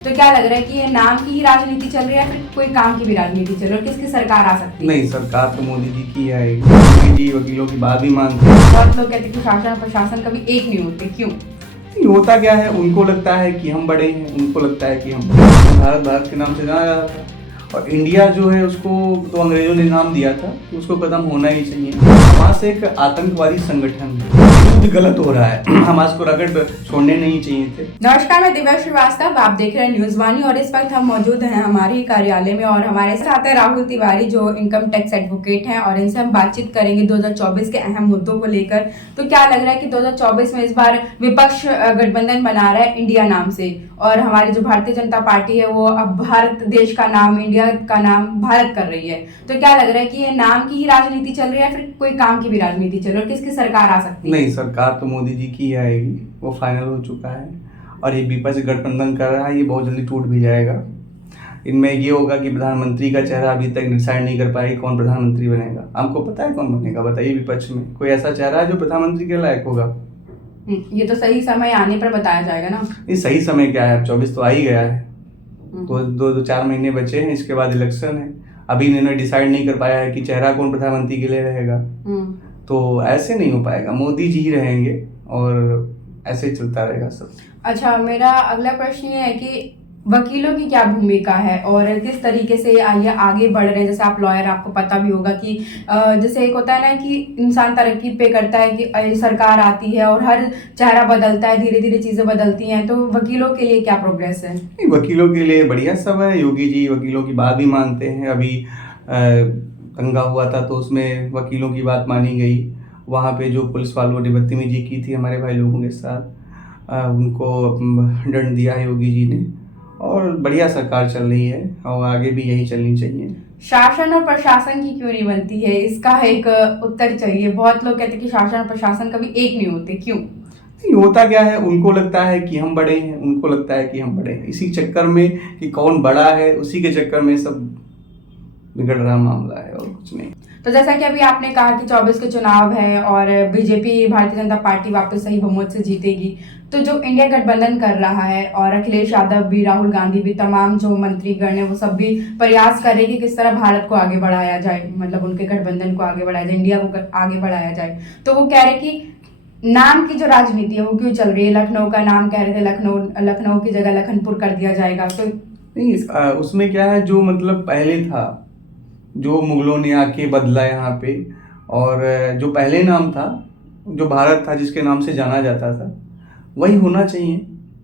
तो क्या लग रहा है कि ये नाम की ही राजनीति चल रही है या फिर कोई काम की भी राजनीति चल रही है और किसकी सरकार आ सकती है? नहीं, सरकार तो मोदी जी की आएगी। मोदी जी वकीलों की बात भी मानते हैं। बहुत लोग कहते हैं कि शासन और प्रशासन कभी एक नहीं होते, क्यों? नहीं, होता क्या है, उनको लगता है कि हम बड़े हैं, उनको लगता है कि हम बड़े हैं। भारत भारत के नाम से जाना जाता था और इंडिया जो है उसको तो अंग्रेजों ने नाम दिया था, तो उसको खत्म होना ही चाहिए। हमास एक आतंकवादी संगठन है, युद्ध गलत हो रहा है, हमास को रगड़ छोड़ने नहीं चाहिए थे। नमस्कार, मैं दिव्या श्रीवास्तव, आप देख रहे हैं न्यूज वाणी और इस वक्त हम मौजूद हैं हमारे ही कार्यालय में और हमारे साथ है राहुल तिवारी जो इनकम टैक्स एडवोकेट हैं और इनसे हम बातचीत करेंगे 2024 के अहम मुद्दों को लेकर। तो क्या लग रहा है कि 2024 में इस बार विपक्ष गठबंधन बना रहा है इंडिया नाम से और हमारी जो भारतीय जनता पार्टी है वो अब भारत देश का नाम, इंडिया का नाम भारत कर रही है। तो क्या लग रहा है कि ये नाम की ही राजनीति चल रही है या फिर कोई काम की भी राजनीति चल रही है और किसकी सरकार आ सकती है? नहीं, सरकार तो मोदी जी की आएगी, वो फाइनल हो चुका है और ये विपक्ष गठबंधन कर रहा है, ये बहुत जल्दी टूट भी जाएगा। इनमें ये होगा कि प्रधानमंत्री का चेहरा अभी तक डिसाइड नहीं कर पाए कौन प्रधानमंत्री बनेगा। हमको पता है कौन बनेगा, बताइए विपक्ष में कोई ऐसा चेहरा है जो प्रधानमंत्री के लायक होगा? ये तो सही समय आने पर बताया जाएगा ना। ये सही समय क्या है, 24 तो आ ही गया है, तो दो चार महीने बचे हैं, इसके बाद इलेक्शन है। अभी इन्होंने डिसाइड नहीं कर पाया है कि चेहरा कौन प्रधानमंत्री के लिए रहेगा, तो ऐसे नहीं हो पाएगा। मोदी जी ही रहेंगे और ऐसे ही चलता रहेगा सब। अच्छा, मेरा अगला प्रश्न ये है कि वकीलों की क्या भूमिका है और किस तरीके से ये आगे बढ़ रहे हैं? जैसे आप लॉयर, आपको पता भी होगा कि जैसे एक होता है ना कि इंसान तरक्की पे करता है कि सरकार आती है और हर चेहरा बदलता है, धीरे धीरे चीजें बदलती हैं, तो वकीलों के लिए क्या प्रोग्रेस है? वकीलों के लिए बढ़िया सब है। योगी जी वकीलों की बात भी मानते हैं। अभी दंगा हुआ था तो उसमें वकीलों की बात मानी गई। वहाँ पे जो पुलिस वालों ने बदतमीजी की थी हमारे भाई लोगों के साथ, उनको दंड दिया है योगी जी ने और बढ़िया सरकार चल रही है और आगे भी यही चलनी चाहिए। शासन और प्रशासन की क्यों नहीं बनती है, इसका एक उत्तर चाहिए। बहुत लोग कहते हैं कि शासन और प्रशासन कभी एक नहीं होते, क्यों? नहीं, होता क्या है, उनको लगता है कि हम बड़े हैं, उनको लगता है कि हम बड़े हैं। इसी चक्कर में कि कौन बड़ा है, उसी के चक्कर में सब बिगड़ रहा मामला है और कुछ नहीं। तो जैसा कि अभी आपने कहा कि 24 के चुनाव है और बीजेपी, भारतीय जनता पार्टी वापस सही बहुमत से जीतेगी, तो जो इंडिया गठबंधन कर रहा है और अखिलेश यादव भी, राहुल गांधी भी, तमाम जो मंत्रीगण है वो सब भी प्रयास कर रहे हैं कि किस तरह भारत को आगे बढ़ाया जाए, मतलब उनके गठबंधन को आगे बढ़ाया जाए, इंडिया को आगे बढ़ाया जाए। तो वो कह रहे कि नाम की जो राजनीति है वो क्यों चल रही है? लखनऊ का नाम कह रहे थे, लखनऊ की जगह लखनपुर कर दिया जाएगा। तो नहीं, उसमें क्या है, जो मतलब पहले था, जो मुगलों ने आके बदला यहाँ पे, और जो पहले नाम था, जो भारत था जिसके नाम से जाना जाता था, वही होना चाहिए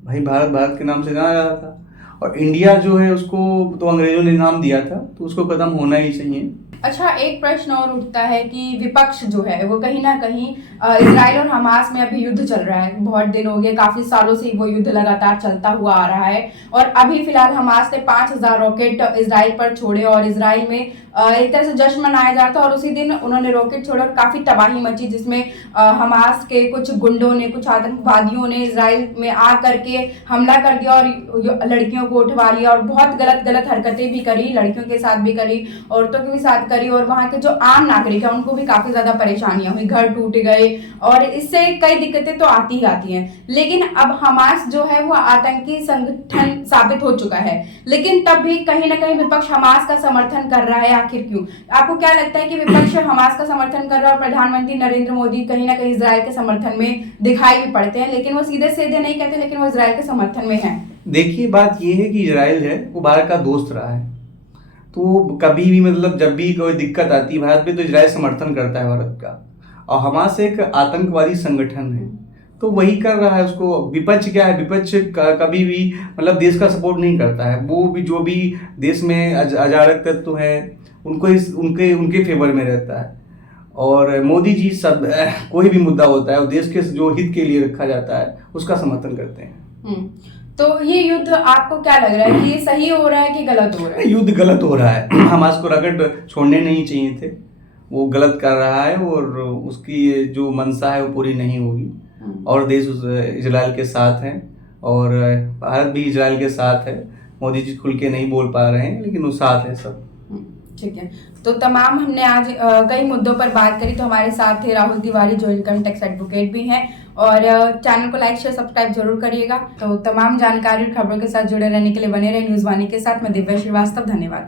भाई। भारत भारत के नाम से जाना जाता था और इंडिया जो है उसको तो अंग्रेजों ने नाम दिया था, तो उसको खत्म होना ही चाहिए। अच्छा, एक प्रश्न और उठता है कि विपक्ष जो है वो कहीं ना कहीं इजराइल और हमास में अभी युद्ध चल रहा है, बहुत दिन हो गए, काफी सालों से वो युद्ध लगातार चलता हुआ आ रहा है और अभी फिलहाल हमास ने 5000 रॉकेट इजराइल पर छोड़े और इजराइल में एक तरह से जश्न मनाया जाता है और उसी दिन उन्होंने रॉकेट छोड़े और काफी तबाही मची, जिसमें हमास के कुछ गुंडों ने, कुछ आतंकवादियों ने इजराइल में आ करके हमला कर दिया और लड़कियों को उठवा लिया और बहुत गलत हरकतें भी करी, लड़कियों के साथ भी करी, औरतों के भी साथ करी और वहां के जो आम नागरिक है उनको भी काफी ज्यादा परेशानियां हुई, घर टूट गए और इससे कई दिक्कतें तो आती ही आती हैं। लेकिन अब हमास जो है वो आतंकी संगठन साबित हो चुका है, लेकिन तब भी कहीं ना कहीं विपक्ष हमास का समर्थन कर रहा है। आखिर क्यों? आपको क्या लगता है कि विपक्ष हमास का समर्थन कर रहा है और प्रधानमंत्री नरेंद्र मोदी कहीं ना कहीं इजराइल के समर्थन में दिखाई भी पड़ते हैं, लेकिन वो सीधे सीधे नहीं कहते, लेकिन वो इजराइल के समर्थन में है? देखिए, बात ये है कि इजराइल है वो भारत का दोस्त रहा है, तो कभी भी मतलब जब भी कोई दिक्कत आती है भारत में तो इजराइल समर्थन करता है भारत का। और हमास एक आतंकवादी संगठन है तो वही कर रहा है उसको। विपक्ष क्या है, विपक्ष कभी भी मतलब देश का सपोर्ट नहीं करता है। वो भी जो भी देश में अराजक तत्व है उनको उनके उनके फेवर में रहता है और मोदी जी सब कोई भी मुद्दा होता है और देश के जो हित के लिए रखा जाता है उसका समर्थन करते हैं। तो ये युद्ध आपको क्या लग रहा है कि ये सही हो रहा है कि गलत हो रहा है? युद्ध गलत हो रहा है, हमास को रगड़ छोड़ने नहीं चाहिए थे, वो गलत कर रहा है और उसकी जो मंशा है वो पूरी नहीं होगी और देश इजराइल के साथ है और भारत भी इजराइल के साथ है। मोदी जी खुल के नहीं बोल पा रहे हैं लेकिन वो साथ है सब। ठीक है, तो तमाम हमने आज कई मुद्दों पर बात करी। तो हमारे साथ थे राहुल तिवारी, जो इनकम टैक्स एडवोकेट भी हैं, और चैनल को लाइक शेयर सब्सक्राइब जरूर करिएगा। तो तमाम जानकारी और खबरों के साथ जुड़े रहने के लिए बने रहे न्यूज़ वाणी के साथ। मैं दिव्या श्रीवास्तव, धन्यवाद।